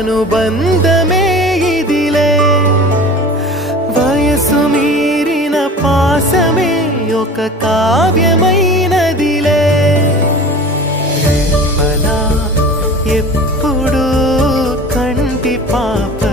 అనుబంధమే ఇదిలే వయసు మీరిన పాసమే ఒక కావ్యమైనదిలే రేపలా ఎప్పుడు కంటి పాప